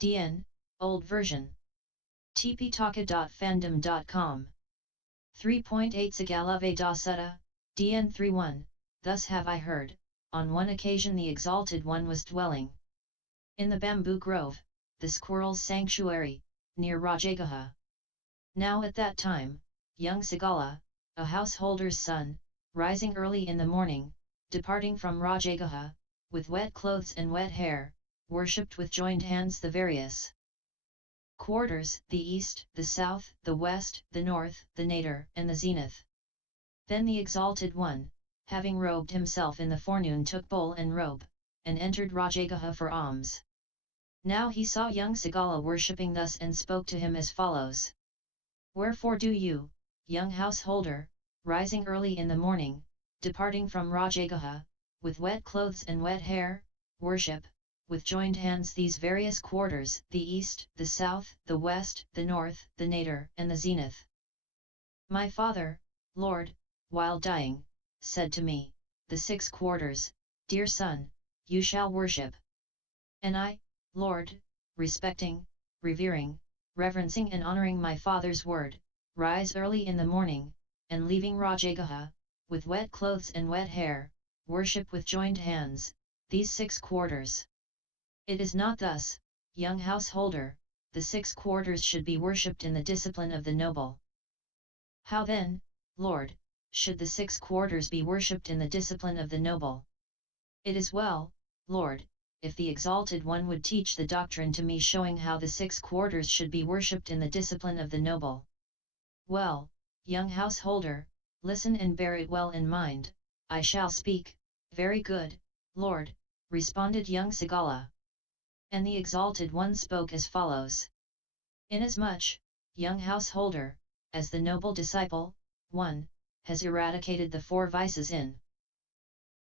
DN, Old Version. tptaka.fandom.com. 3.8 Sigalaka da Sutta, DN 3.1, Thus have I heard, on one occasion the Exalted One was dwelling in the bamboo grove, the squirrel's sanctuary, near Rajagaha. Now at that time, young Sigala, a householder's son, rising early in the morning, departing from Rajagaha, with wet clothes and wet hair, worshipped with joined hands the various quarters, the east, the south, the west, the north, the nadir, and the zenith. Then the Exalted One, having robed himself in the forenoon, took bowl and robe, and entered Rajagaha for alms. Now he saw young Sigala worshipping thus and spoke to him as follows. Wherefore do you, young householder, rising early in the morning, departing from Rajagaha, with wet clothes and wet hair, worship, with joined hands these various quarters, the east, the south, the west, the north, the nadir, and the zenith? My father, Lord, while dying, said to me, the 6 quarters, dear son, you shall worship. And I, Lord, respecting, revering, reverencing and honouring my father's word, rise early in the morning, and leaving Rajagaha, with wet clothes and wet hair, worship with joined hands, these 6 quarters. It is not thus, young householder, the 6 quarters should be worshipped in the discipline of the noble. How then, Lord, should the 6 quarters be worshipped in the discipline of the noble? It is well, Lord, if the Exalted One would teach the doctrine to me, showing how the 6 quarters should be worshipped in the discipline of the noble. Well, young householder, listen and bear it well in mind. I shall speak. Very good, Lord, responded young Sigala. And the Exalted One spoke as follows. Inasmuch, young householder, as the noble disciple, 1, has eradicated the 4 vices in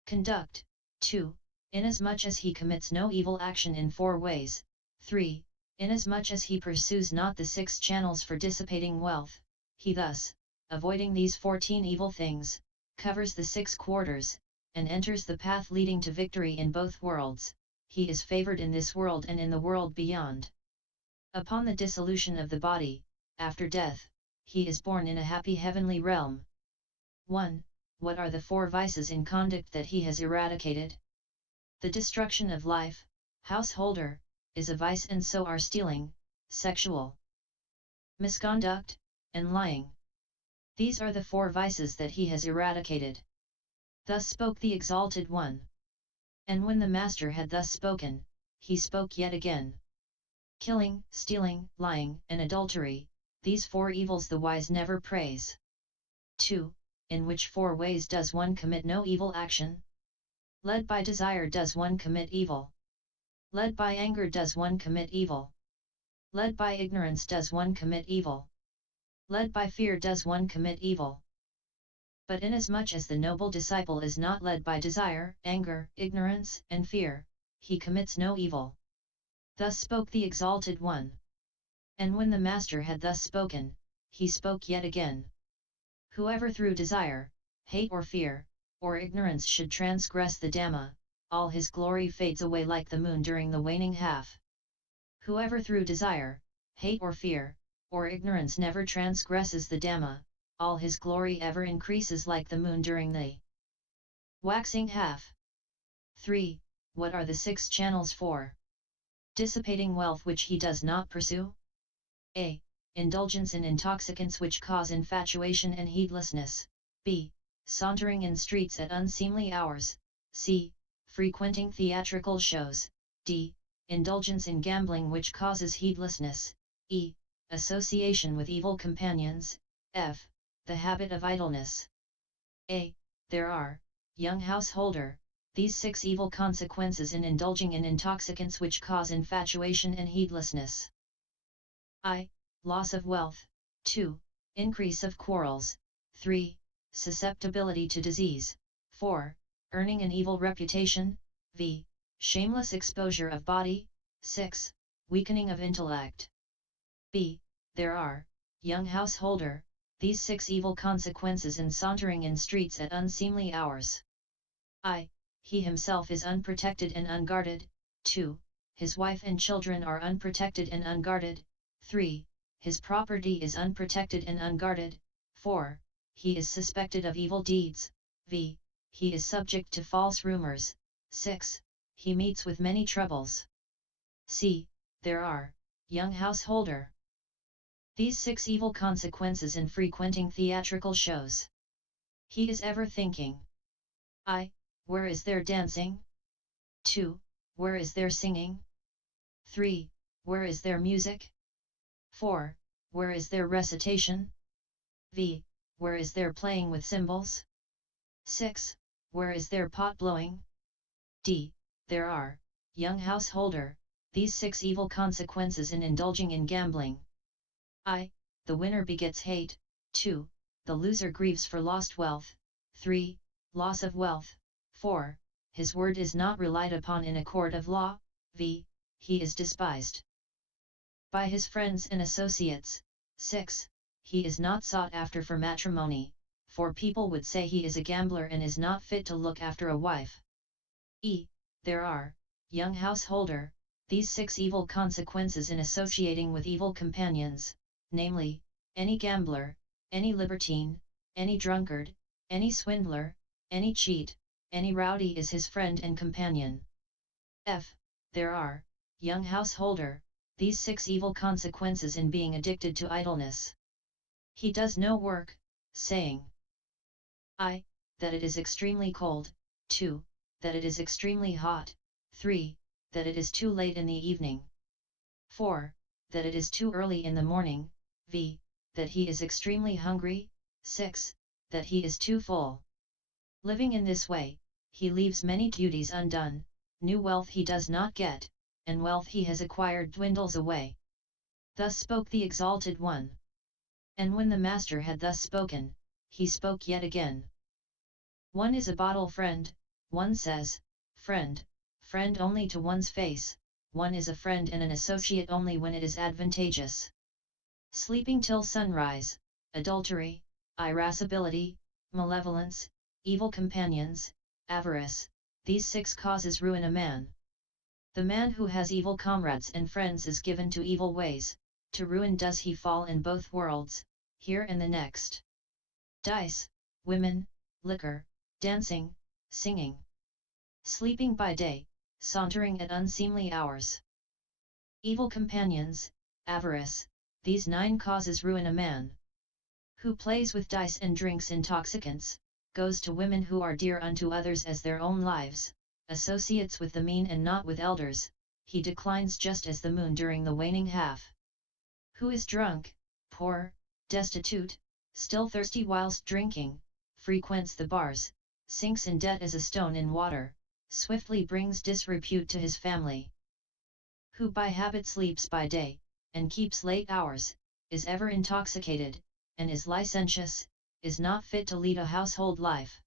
conduct, 2, inasmuch as he commits no evil action in 4 ways, 3, inasmuch as he pursues not the 6 channels for dissipating wealth, he thus, avoiding these 14 evil things, covers the 6 quarters, and enters the path leading to victory in both worlds. He is favoured in this world and in the world beyond. Upon the dissolution of the body, after death, he is born in a happy heavenly realm. 1. What are the 4 vices in conduct that he has eradicated? The destruction of life, householder, is a vice, and so are stealing, sexual misconduct, and lying. These are the 4 vices that he has eradicated. Thus spoke the Exalted One. And when the Master had thus spoken, he spoke yet again. Killing, stealing, lying, and adultery, these 4 evils the wise never praise. 2. In which 4 ways does one commit no evil action? Led by desire does one commit evil. Led by anger does one commit evil. Led by ignorance does one commit evil. Led by fear does one commit evil. But inasmuch as the noble disciple is not led by desire, anger, ignorance, and fear, he commits no evil. Thus spoke the Exalted One. And when the Master had thus spoken, he spoke yet again. Whoever through desire, hate or fear, or ignorance should transgress the Dhamma, all his glory fades away like the moon during the waning half. Whoever through desire, hate or fear, or ignorance never transgresses the Dhamma, all his glory ever increases like the moon during the waxing half. 3. What are the 6 channels for dissipating wealth which he does not pursue? A. Indulgence in intoxicants which cause infatuation and heedlessness. B. Sauntering in streets at unseemly hours. C. Frequenting theatrical shows. D. Indulgence in gambling which causes heedlessness. E. Association with evil companions. F. The habit of idleness. A. There are, young householder, these 6 evil consequences in indulging in intoxicants which cause infatuation and heedlessness. I. Loss of wealth. 2. Increase of quarrels. 3. Susceptibility to disease. 4. Earning an evil reputation. V. Shameless exposure of body. 6. Weakening of intellect. B. There are, young householder, these 6 evil consequences in sauntering in streets at unseemly hours. I. He himself is unprotected and unguarded. 2. his wife and children are unprotected and unguarded. 3. His property is unprotected and unguarded. 4. He is suspected of evil deeds. He is subject to false rumors. 6. He meets with many troubles. There are, young householder. These 6 evil consequences in frequenting theatrical shows. He is ever thinking. I. Where is their dancing? 2. Where is their singing? 3. Where is their music? 4. Where is their recitation? Where is their playing with cymbals? 6. Where is their pot blowing? There are, young householder, these 6 evil consequences in indulging in gambling. I. The winner begets hate. 2. The loser grieves for lost wealth. 3. Loss of wealth. 4. His word is not relied upon in a court of law. He is despised by his friends and associates. 6. He is not sought after for matrimony, for people would say he is a gambler and is not fit to look after a wife. There are, young householder, these 6 evil consequences in associating with evil companions, namely, any gambler, any libertine, any drunkard, any swindler, any cheat, any rowdy is his friend and companion. There are, young householder, these 6 evil consequences in being addicted to idleness. He does no work, saying I. That it is extremely cold. 2. That it is extremely hot. 3. That it is too late in the evening. 4. That it is too early in the morning. That he is extremely hungry. 6. That he is too full. Living in this way, he leaves many duties undone, new wealth he does not get, and wealth he has acquired dwindles away. Thus spoke the Exalted One. And when the Master had thus spoken, he spoke yet again. One is a bottle friend, one says, friend, friend only to one's face, one is a friend and an associate only when it is advantageous. Sleeping till sunrise, adultery, irascibility, malevolence, evil companions, avarice, these 6 causes ruin a man. The man who has evil comrades and friends is given to evil ways, to ruin does he fall in both worlds, here and the next. Dice, women, liquor, dancing, singing. Sleeping by day, sauntering at unseemly hours. Evil companions, avarice, these 9 causes ruin a man. Who plays with dice and drinks intoxicants, goes to women who are dear unto others as their own lives, associates with the mean and not with elders, he declines just as the moon during the waning half. Who is drunk, poor, destitute, still thirsty whilst drinking, frequents the bars, sinks in debt as a stone in water, swiftly brings disrepute to his family. Who by habit sleeps by day, and keeps late hours, is ever intoxicated, and is licentious, is not fit to lead a household life.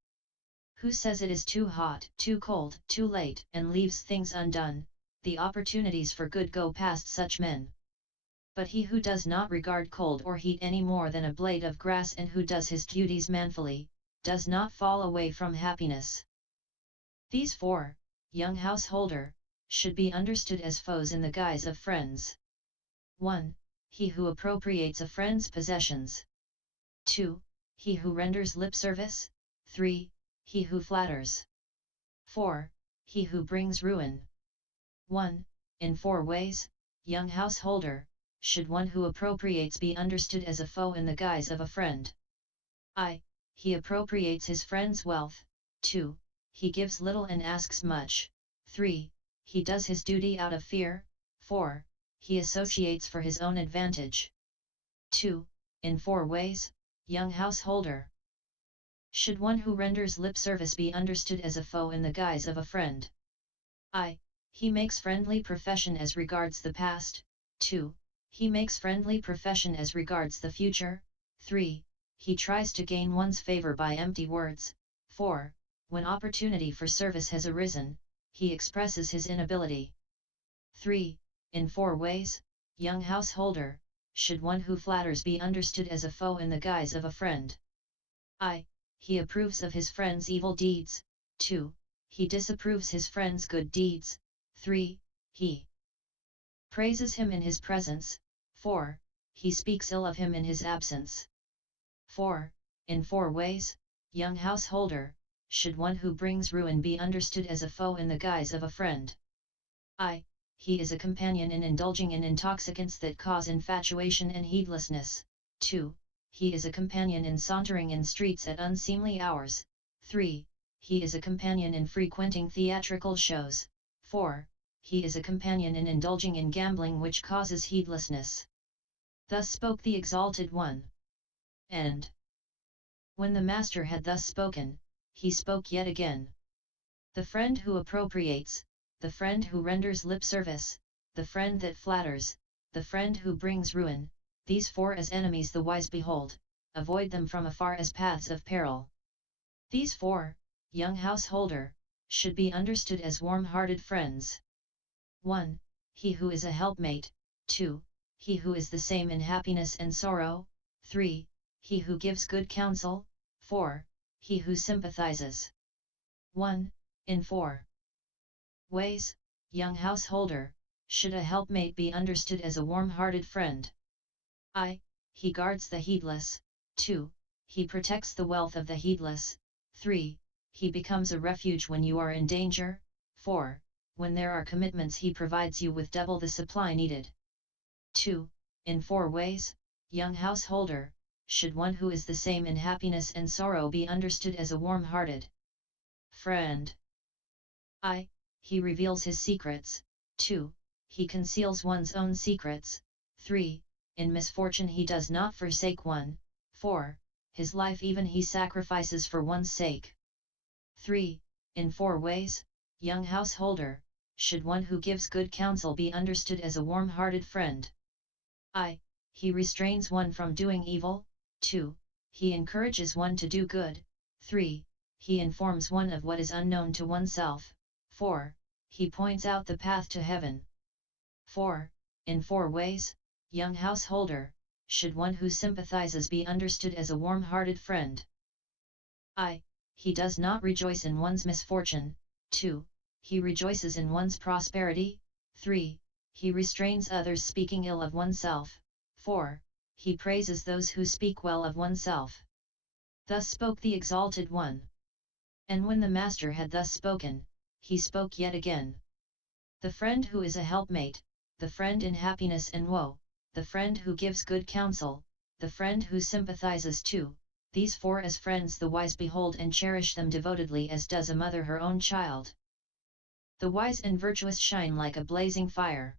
Who says it is too hot, too cold, too late, and leaves things undone, the opportunities for good go past such men. But he who does not regard cold or heat any more than a blade of grass and who does his duties manfully, does not fall away from happiness. These 4, young householder, should be understood as foes in the guise of friends. 1. He who appropriates a friend's possessions. 2. He who renders lip service. 3. He who flatters. 4. He who brings ruin. 1. In 4 ways, young householder, should one who appropriates be understood as a foe in the guise of a friend. I. He appropriates his friend's wealth. 2. He gives little and asks much. 3. He does his duty out of fear. 4. He associates for his own advantage. 2. In 4 ways, young householder. Should one who renders lip service be understood as a foe in the guise of a friend? I. He makes friendly profession as regards the past. 2. He makes friendly profession as regards the future. 3. He tries to gain one's favor by empty words. 4. When opportunity for service has arisen, he expresses his inability. 3. In 4 ways, young householder, should one who flatters be understood as a foe in the guise of a friend. I. He approves of his friend's evil deeds. 2. He disapproves his friend's good deeds. 3. He praises him in his presence, 4. He speaks ill of him in his absence. 4. In 4 ways, young householder, should one who brings ruin be understood as a foe in the guise of a friend. I. He is a companion in indulging in intoxicants that cause infatuation and heedlessness. 2. He is a companion in sauntering in streets at unseemly hours. 3. He is a companion in frequenting theatrical shows. 4. He is a companion in indulging in gambling which causes heedlessness. Thus spoke the Exalted One. End. When the Master had thus spoken, he spoke yet again. The friend who appropriates, the friend who renders lip service, the friend that flatters, the friend who brings ruin, these 4 as enemies the wise behold, avoid them from afar as paths of peril. These 4, young householder, should be understood as warm-hearted friends. 1. He who is a helpmate. 2. He who is the same in happiness and sorrow. 3. He who gives good counsel. 4. He who sympathizes. 1. In 4 ways, young householder, should a helpmate be understood as a warm-hearted friend. I. He guards the heedless. 2. He protects the wealth of the heedless. 3. He becomes a refuge when you are in danger. 4. When there are commitments he provides you with double the supply needed. 2. In 4 ways, young householder, should one who is the same in happiness and sorrow be understood as a warm-hearted friend. I. He reveals his secrets. 2. He conceals one's own secrets. 3. In misfortune he does not forsake one. 4. His life even he sacrifices for one's sake. 3. In 4 ways, young householder, should one who gives good counsel be understood as a warm-hearted friend. I. He restrains one from doing evil. 2. He encourages one to do good. 3. He informs one of what is unknown to oneself. 4. He points out the path to heaven. 4. In 4 ways, young householder, should one who sympathizes be understood as a warm-hearted friend. I. He does not rejoice in one's misfortune. 2. He rejoices in one's prosperity. 3. He restrains others speaking ill of oneself. 4. He praises those who speak well of oneself. Thus spoke the Exalted One. And when the Master had thus spoken, he spoke yet again. The friend who is a helpmate, the friend in happiness and woe, the friend who gives good counsel, the friend who sympathizes too, these 4 as friends the wise behold and cherish them devotedly as does a mother her own child. The wise and virtuous shine like a blazing fire.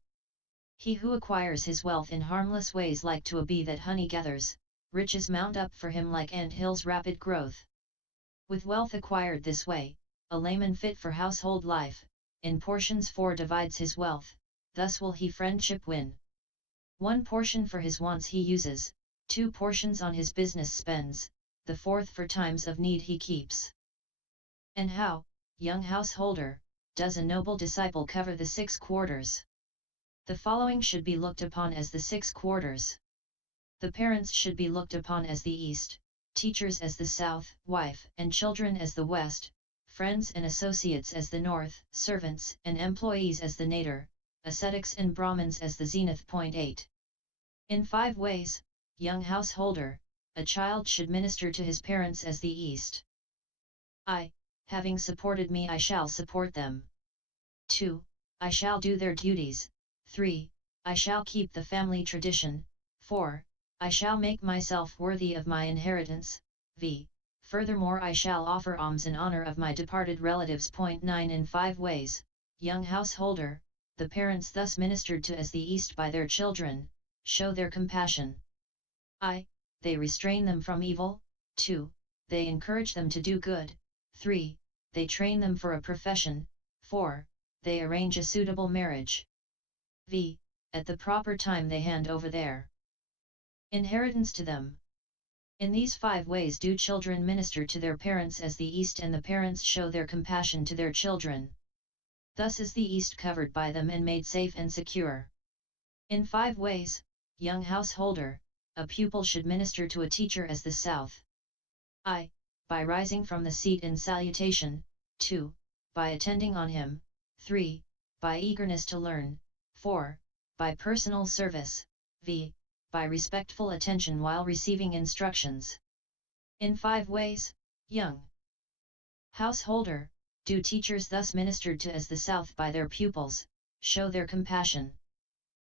He who acquires his wealth in harmless ways like to a bee that honey gathers, riches mount up for him like ant hills' rapid growth. With wealth acquired this way, a layman fit for household life, in portions 4 divides his wealth, thus will he friendship win. 1 portion for his wants he uses, 2 portions on his business spends, the 4th for times of need he keeps. And how, young householder, does a noble disciple cover the 6 quarters? The following should be looked upon as the 6 quarters. The parents should be looked upon as the east, teachers as the south, wife and children as the west, friends and associates as the north, servants and employees as the nadir, ascetics and Brahmins as the zenith. 8. In 5 ways, young householder, a child should minister to his parents as the east. I. Having supported me I shall support them. 2. I shall do their duties. 3. I shall keep the family tradition. 4. I shall make myself worthy of my inheritance. v. Furthermore I shall offer alms in honor of my departed relatives. 9. In 5 ways, young householder, the parents thus ministered to as the east by their children, show their compassion. I. They restrain them from evil. 2. They encourage them to do good. 3. They train them for a profession. 4. They arrange a suitable marriage. v. At the proper time they hand over their inheritance to them. In these 5 ways do children minister to their parents as the east, and the parents show their compassion to their children. Thus is the east covered by them and made safe and secure. In 5 ways, young householder, a pupil should minister to a teacher as the south. I. By rising from the seat in salutation. 2. By attending on him. 3. By eagerness to learn. 4. by personal service, v. by respectful attention while receiving instructions. In 5 ways, young householder, do teachers thus ministered to as the South by their pupils, show their compassion.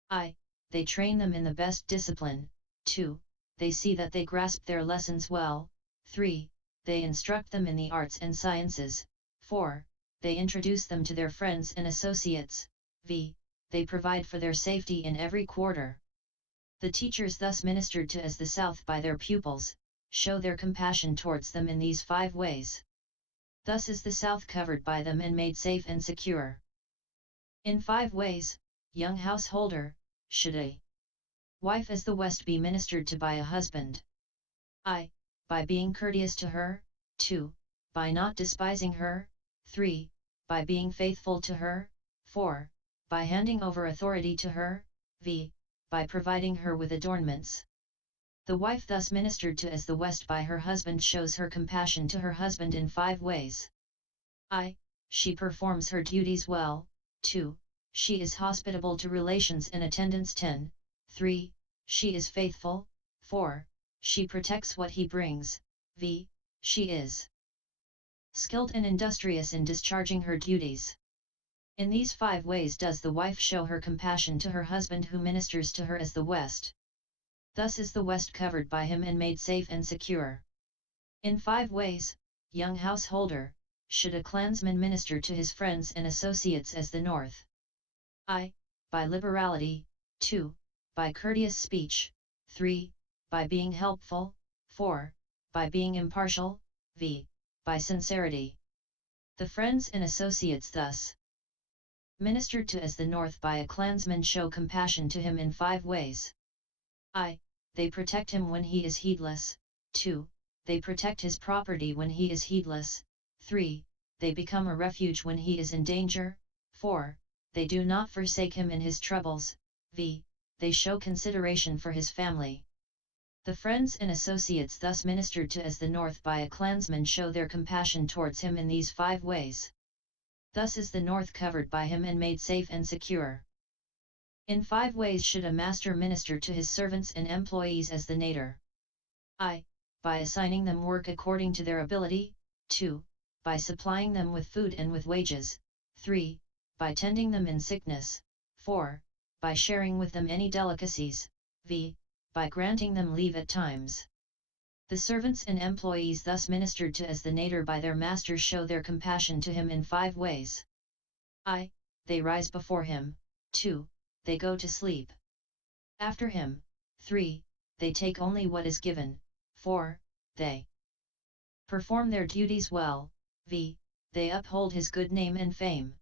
I. They train them in the best discipline. 2. They see that they grasp their lessons well. 3. They instruct them in the arts and sciences. 4. They introduce them to their friends and associates. v. They provide for their safety in every quarter. The teachers thus ministered to as the South by their pupils, show their compassion towards them in these 5 ways. Thus is the South covered by them and made safe and secure. In 5 ways, young householder, should a wife as the West be ministered to by a husband. I. By being courteous to her. 2. By not despising her. 3. By being faithful to her. 4. By handing over authority to her. v. By providing her with adornments. The wife thus ministered to as the West by her husband shows her compassion to her husband in 5 ways. I. She performs her duties well. 2. She is hospitable to relations and attendants. 10. 3. She is faithful. 4. She protects what he brings. v. She is skilled and industrious in discharging her duties. In these 5 ways does the wife show her compassion to her husband who ministers to her as the West. Thus is the West covered by him and made safe and secure. In 5 ways, young householder, should a clansman minister to his friends and associates as the North. I. By liberality. 2. By courteous speech. 3. By being helpful. 4. By being impartial. v. By sincerity. The friends and associates thus ministered to as the North by a clansman show compassion to him in 5 ways. I. They protect him when he is heedless. 2. They protect his property when he is heedless. 3. They become a refuge when he is in danger. 4. They do not forsake him in his troubles. v. They show consideration for his family. The friends and associates thus ministered to as the North by a clansman show their compassion towards him in these 5 ways. Thus is the North covered by him and made safe and secure. In 5 ways should a master minister to his servants and employees as the nader. I. By assigning them work according to their ability. 2. By supplying them with food and with wages. 3. By tending them in sickness. 4. By sharing with them any delicacies. v. By granting them leave at times. The servants and employees thus ministered to as the nader by their masters show their compassion to him in 5 ways. I. They rise before him. 2. They go to sleep after him. 3. They take only what is given. 4. They perform their duties well. v. They uphold his good name and fame.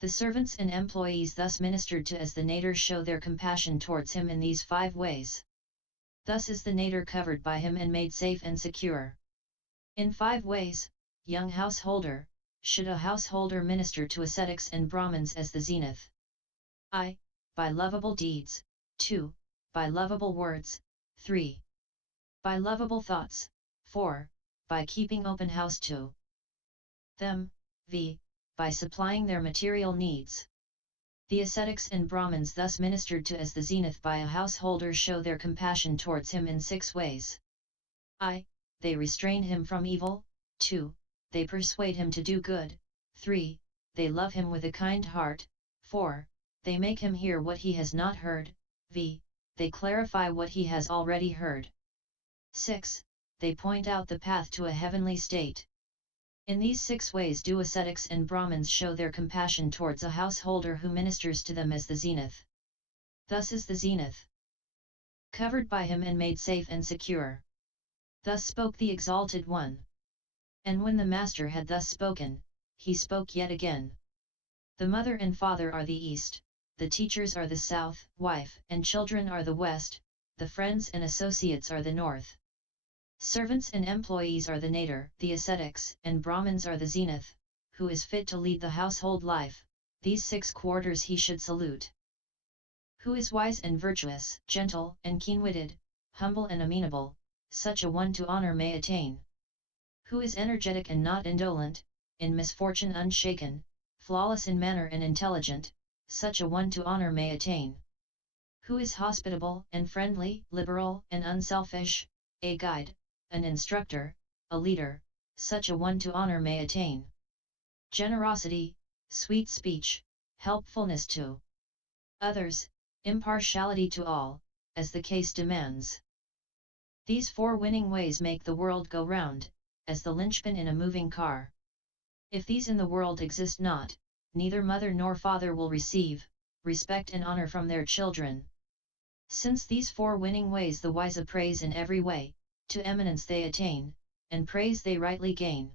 The servants and employees thus ministered to as the nader show their compassion towards him in these 5 ways. Thus is the nader covered by him and made safe and secure. In 5 ways, young householder, should a householder minister to ascetics and Brahmins as the zenith. I. By lovable deeds. 2. By lovable words. 3. By lovable thoughts. 4. By keeping open house to them. v. By supplying their material needs. The ascetics and Brahmins thus ministered to as the zenith by a householder show their compassion towards him in 6 ways. I. They restrain him from evil. 2. They persuade him to do good. 3. They love him with a kind heart. 4. They make him hear what he has not heard. v. They clarify what he has already heard. 6. They point out the path to a heavenly state. In these 6 ways do ascetics and Brahmins show their compassion towards a householder who ministers to them as the zenith. Thus is the zenith covered by him and made safe and secure. Thus spoke the Exalted One. And when the Master had thus spoken, he spoke yet again. The mother and father are the east, the teachers are the south, wife and children are the west, the friends and associates are the north. Servants and employees are the nader, the ascetics and Brahmins are the zenith, who is fit to lead the household life. These 6 quarters he should salute. Who is wise and virtuous, gentle and keen-witted, humble and amenable, such a one to honor may attain. Who is energetic and not indolent, in misfortune unshaken, flawless in manner and intelligent, such a one to honor may attain. Who is hospitable and friendly, liberal and unselfish, a guide, an instructor, a leader, such a one to honor may attain. Generosity, sweet speech, helpfulness to others, impartiality to all, as the case demands. These 4 winning ways make the world go round, as the linchpin in a moving car. If these in the world exist not, neither mother nor father will receive respect and honor from their children. Since these 4 winning ways the wise appraise in every way, to eminence they attain, and praise they rightly gain.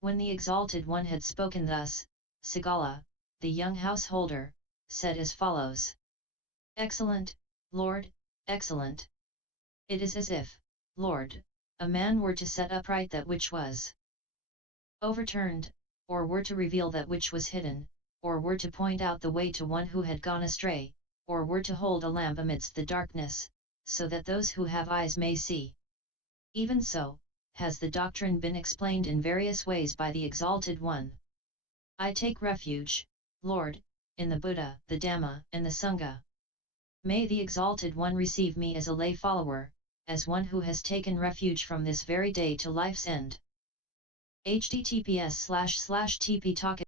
When the Exalted One had spoken thus, Sigala, the young householder, said as follows: Excellent, Lord, excellent. It is as if, Lord, a man were to set upright that which was overturned, or were to reveal that which was hidden, or were to point out the way to one who had gone astray, or were to hold a lamp amidst the darkness, so that those who have eyes may see. Even so, has the doctrine been explained in various ways by the Exalted One. I take refuge, Lord, in the Buddha, the Dhamma, and the Sangha. May the Exalted One receive me as a lay follower, as one who has taken refuge from this very day to life's end. https://tptalk